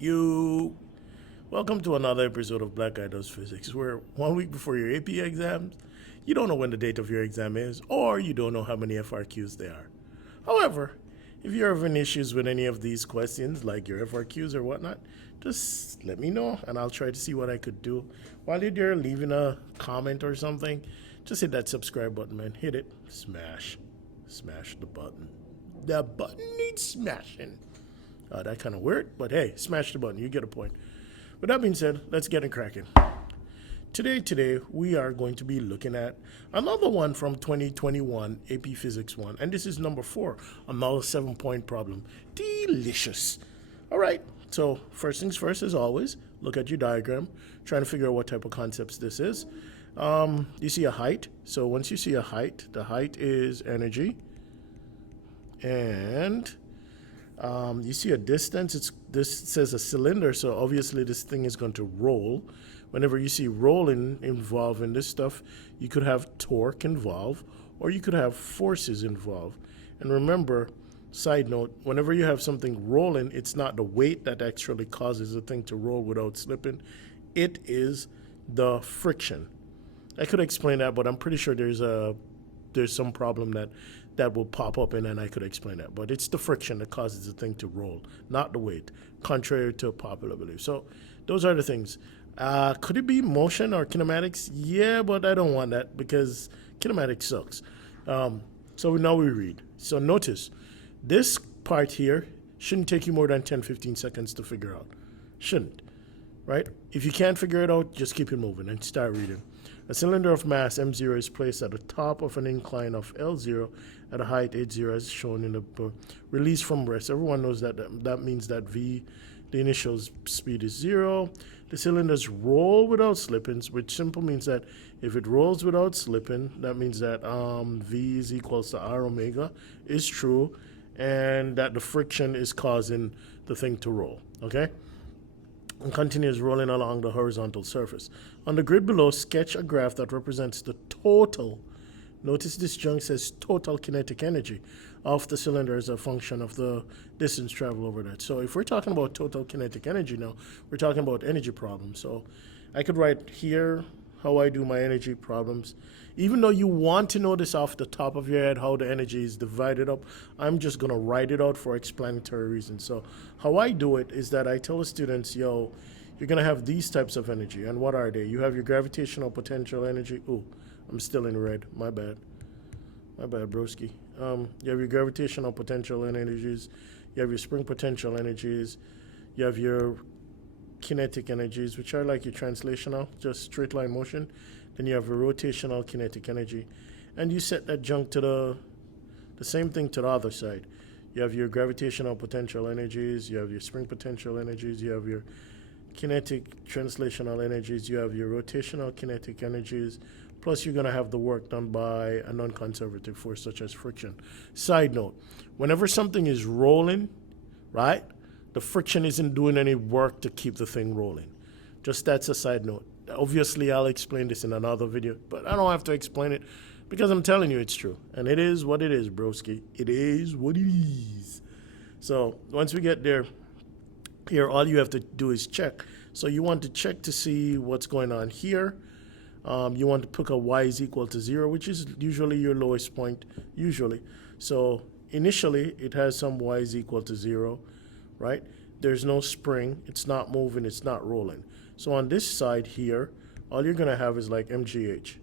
You welcome to another episode of Black Guy Does Physics, where 1 week before your AP exams, you don't know when the date of your exam is, or you don't know how many FRQs there are. However, if you're having issues with any of these questions, like your FRQs or whatnot, just let me know, and I'll try to see what I could do. While you're there, leaving a comment or something, just hit that subscribe button, man. Hit it, smash the button. The button needs smashing. That kind of weird, but hey, smash the button. You get a point. With that being said, let's get it cracking. Today, we are going to be looking at another one from 2021 AP Physics 1. And this is number 4, another 7-point problem. Delicious. All right, so first things first, as always, look at your diagram, trying to figure out what type of concepts this is. You see a height. So once you see a height, the height is energy. And you see a distance. This says a cylinder, so obviously this thing is going to roll. Whenever you see rolling involved in this stuff, you could have torque involved, or you could have forces involved. And remember, side note, whenever you have something rolling, it's not the weight that actually causes the thing to roll without slipping. It is the friction. I could explain that, but I'm pretty sure there's some problem that will pop up and I could explain that. But it's the friction that causes the thing to roll, not the weight, contrary to popular belief. So those are the things. Could it be motion or kinematics? Yeah, but I don't want that because kinematics sucks. So now we read. So notice, this part here shouldn't take you more than 10-15 seconds to figure out. Shouldn't, right? If you can't figure it out, just keep it moving and start reading. A cylinder of mass m0 is placed at the top of an incline of L0 at a height h0 as shown in the release from rest. Everyone knows that means that V, the initial speed, is 0. The cylinders roll without slipping, which simply means that if it rolls without slipping, that means that V is equals to R omega is true, and that the friction is causing the thing to roll, okay? And continues rolling along the horizontal surface. On the grid below, sketch a graph that represents the total, notice this junk says total kinetic energy of the cylinder as a function of the distance traveled over that. So if we're talking about total kinetic energy now, we're talking about energy problems. So I could write here how I do my energy problems. Even though you want to know this off the top of your head, how the energy is divided up, I'm just going to write it out for explanatory reasons. So how I do it is that I tell the students, yo, you're going to have these types of energy. And what are they? You have your gravitational potential energy. Ooh, I'm still in red. My bad. My bad, broski. You have your gravitational potential energies. You have your spring potential energies. You have your kinetic energies, which are like your translational, just straight line motion. Then you have your rotational kinetic energy. And you set that junk to the same thing to the other side. You have your gravitational potential energies. You have your spring potential energies. You have your kinetic translational energies. You have your rotational kinetic energies. Plus, you're going to have the work done by a non-conservative force such as friction. Side note, whenever something is rolling, right, the friction isn't doing any work to keep the thing rolling. Just that's a side note. Obviously, I'll explain this in another video, but I don't have to explain it because I'm telling you it's true. And it is what it is, broski. It is what it is. So once we get there, here, all you have to do is check. So you want to check to see what's going on here. You want to pick a y is equal to 0, which is usually your lowest point, usually. So initially, it has some y is equal to 0, right? There's no spring. It's not moving. It's not rolling. So on this side here, all you're going to have is like MGH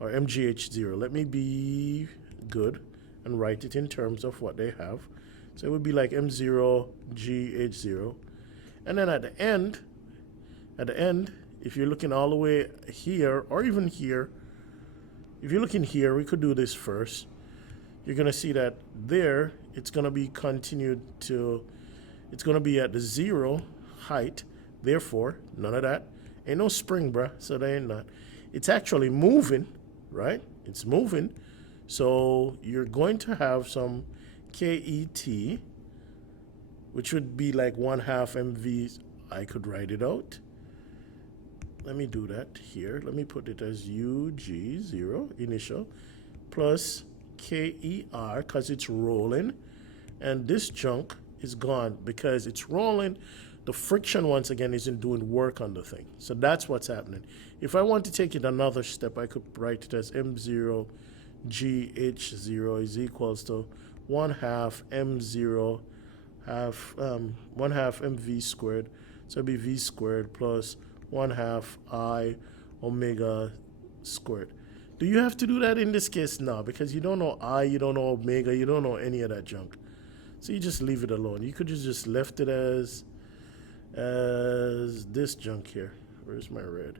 or MGH0. Let me be good and write it in terms of what they have. So it would be like M0, GH0. And then at the end, if you're looking all the way here or even here, if you're looking here, we could do this first. You're going to see that there, it's going to be continued to, it's going to be at the 0 height. Therefore, none of that. Ain't no spring, bruh, so they ain't not. It's actually moving, right? It's moving. So you're going to have some KET, which would be like 1/2 MV. I could write it out. Let me do that here. Let me put it as UG0, initial, plus KER, because it's rolling. And this junk is gone because it's rolling. The friction, once again, isn't doing work on the thing. So that's what's happening. If I want to take it another step, I could write it as m0 gh0 is equals to 1 half m0 half 1 half mv squared. So it'd be v squared plus 1 half I omega squared. Do you have to do that in this case? No, because you don't know I, you don't know omega, you don't know any of that junk. So you just leave it alone. You could just left it as this junk here. Where's my red?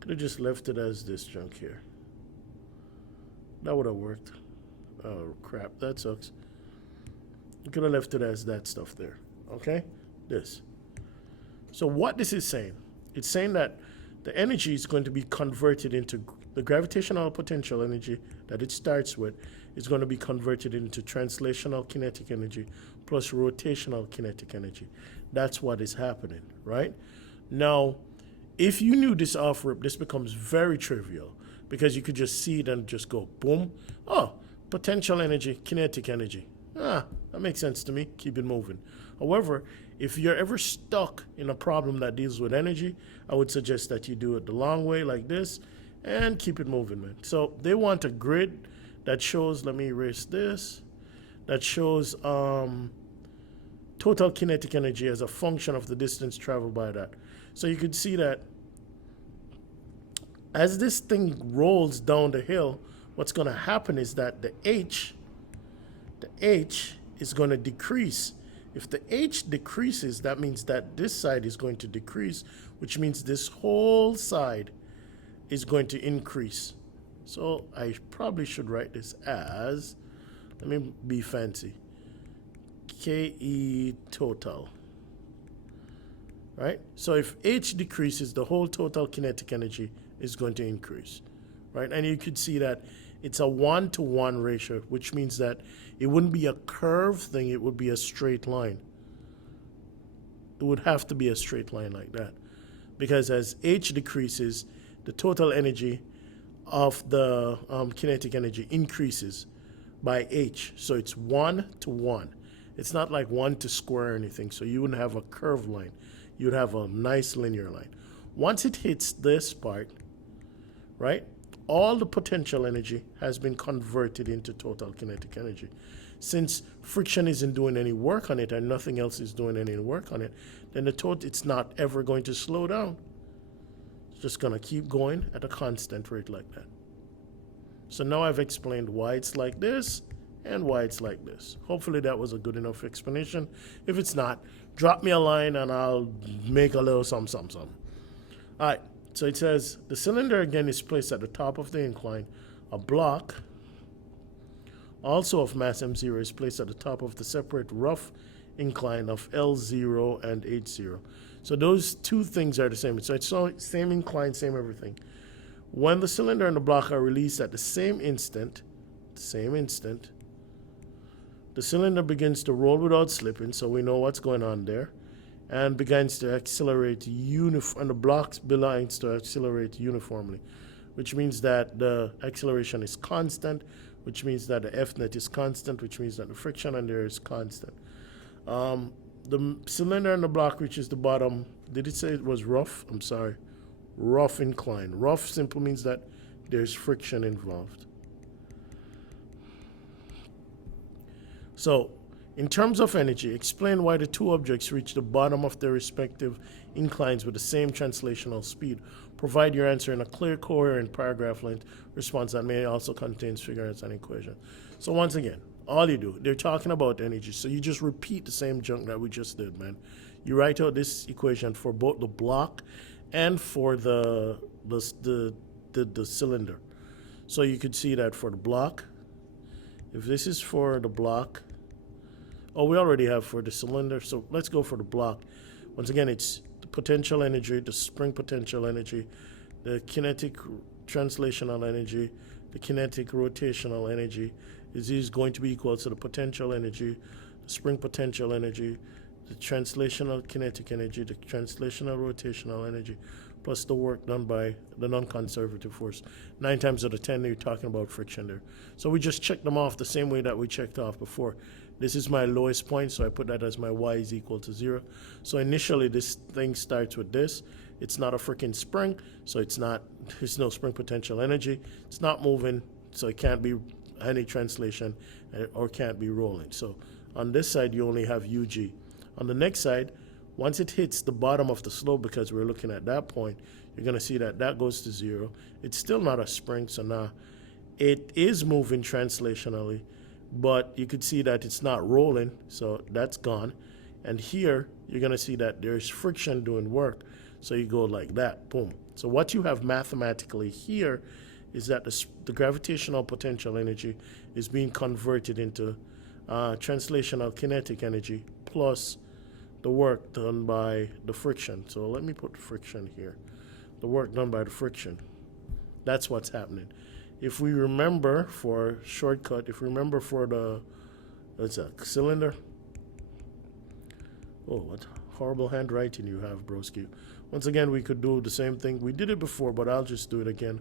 Could have just left it as this junk here. That would have worked. Oh crap, that sucks. You could have left it as that stuff there. Okay? This. So what this is saying, it's saying that the energy is going to be converted into the gravitational potential energy that it starts with is going to be converted into translational kinetic energy plus rotational kinetic energy. That's what is happening, right? Now, if you knew this off rip, this becomes very trivial because you could just see it and just go boom. Oh, potential energy, kinetic energy. That makes sense to me. Keep it moving. However, if you're ever stuck in a problem that deals with energy, I would suggest that you do it the long way like this and keep it moving, man. So they want a grid that shows, let me erase this, that shows total kinetic energy as a function of the distance traveled by that. So you could see that as this thing rolls down the hill, what's going to happen is that the H is going to decrease. If the H decreases, that means that this side is going to decrease, which means this whole side is going to increase. So I probably should write this as, let me be fancy, KE total. Right? So if H decreases, the whole total kinetic energy is going to increase. Right? And you could see that it's a 1-to-1 ratio, which means that it wouldn't be a curved thing, it would be a straight line. It would have to be a straight line like that. Because as H decreases, the total energy of the kinetic energy increases by H. So it's 1-to-1. It's not like 1 to square or anything. So you wouldn't have a curved line. You would have a nice linear line. Once it hits this part, right, all the potential energy has been converted into total kinetic energy. Since friction isn't doing any work on it and nothing else is doing any work on it, then it's not ever going to slow down. It's just going to keep going at a constant rate like that. So now I've explained why it's like this and why it's like this. Hopefully that was a good enough explanation. If it's not, drop me a line and I'll make a little some. All right, so it says the cylinder again is placed at the top of the incline. A block, also of mass m0, is placed at the top of the separate rough incline of L0 and H0. So those two things are the same. So it's same incline, same everything. When the cylinder and the block are released at the same instant, the cylinder begins to roll without slipping, so we know what's going on there, and begins to accelerate and the blocks begins to accelerate uniformly, which means that the acceleration is constant, which means that the F net is constant, which means that the friction on there is constant. The cylinder and the block reaches the bottom. Did it say it was rough? I'm sorry. Rough incline. Rough simply means that there's friction involved. So, in terms of energy, explain why the two objects reach the bottom of their respective inclines with the same translational speed. Provide your answer in a clear, coherent paragraph-length response that may also contain figures and equations. So once again, all you do, they're talking about energy, so you just repeat the same junk that we just did, man. You write out this equation for both the block and for the cylinder. So you could see that for the block, if this is for the block, we already have for the cylinder, so let's go for the block. Once again, it's the potential energy, the spring potential energy, the kinetic translational energy, the kinetic rotational energy is going to be equal to the potential energy, the spring potential energy, the translational kinetic energy, the translational rotational energy, plus the work done by the non-conservative force. 9 times out of 10, you're talking about friction there. So we just checked them off the same way that we checked off before. This is my lowest point, so I put that as my y is equal to 0. So initially this thing starts with this. It's not a freaking spring, so there's no spring potential energy. It's not moving, so it can't be any translation or can't be rolling. So on this side, you only have UG. On the next side, once it hits the bottom of the slope, because we're looking at that point, you're going to see that that goes to 0. It's still not a spring, so now it is moving translationally, but you could see that it's not rolling, so that's gone. And here, you're going to see that there's friction doing work. So you go like that, boom. So what you have mathematically here is that the gravitational potential energy is being converted into translational kinetic energy plus the work done by the friction. So let me put friction here. The work done by the friction. That's what's happening. If we remember for shortcut, if we remember for the, what's that, cylinder? Oh, what horrible handwriting you have, broski. Once again, we could do the same thing. We did it before, but I'll just do it again.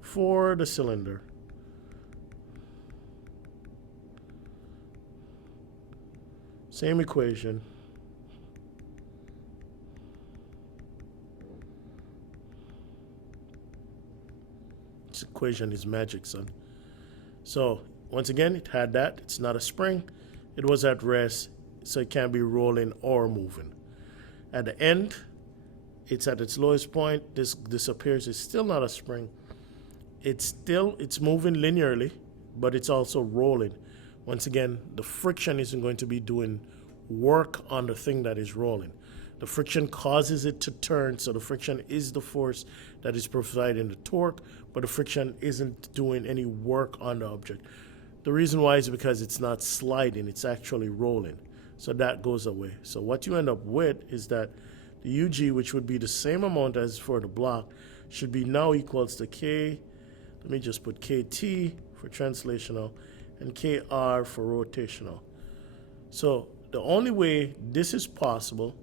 For the cylinder. Same equation. This equation is magic, son. So, once again, it had that. It's not a spring. It was at rest, so it can't be rolling or moving. At the end, it's at its lowest point. This disappears. It's still not a spring. It's moving linearly, but it's also rolling. Once again, the friction isn't going to be doing work on the thing that is rolling. The friction causes it to turn, so the friction is the force that is providing the torque, but the friction isn't doing any work on the object. The reason why is because it's not sliding, it's actually rolling. So that goes away. So what you end up with is that the UG, which would be the same amount as for the block, should be now equals to K. Let me just put KT for translational and KR for rotational. So the only way this is possible,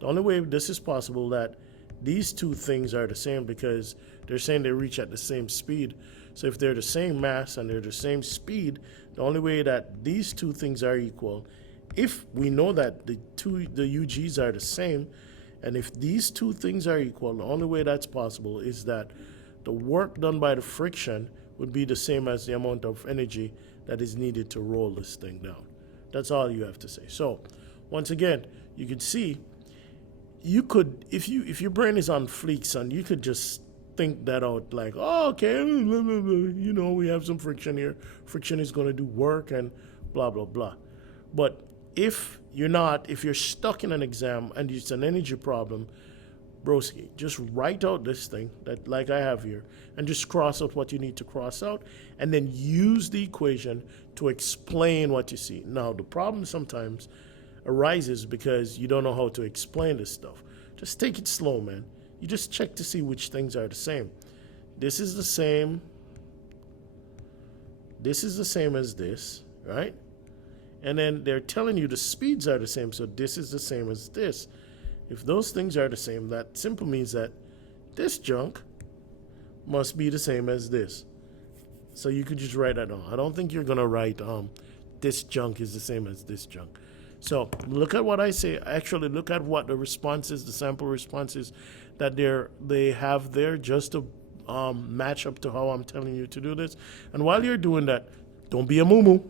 that these two things are the same, because they're saying they reach at the same speed. So if they're the same mass and they're the same speed, the only way that these two things are equal, if we know that the UGs are the same, and if these two things are equal, the only way that's possible is that the work done by the friction would be the same as the amount of energy that is needed to roll this thing down. That's all you have to say. So, once again, you could see, you could, if your brain is on fleek, son, you could just think that out like, oh, okay, you know, we have some friction here. Friction is going to do work and blah, blah, blah. But if you're stuck in an exam and it's an energy problem, broski, just write out this thing that like I have here and just cross out what you need to cross out and then use the equation to explain what you see. Now, the problem sometimes arises because you don't know how to explain this stuff. Just take it slow, man. You just check to see which things are the same. This is the same. This is the same as this, right? And then they're telling you the speeds are the same, so this is the same as this. If those things are the same, that simply means that this junk must be the same as this. So you could just write that down. I don't think you're going to write this junk is the same as this junk. So look at what I say. Actually, look at what the responses, the sample responses that they have there, just to match up to how I'm telling you to do this. And while you're doing that, don't be a moo-moo.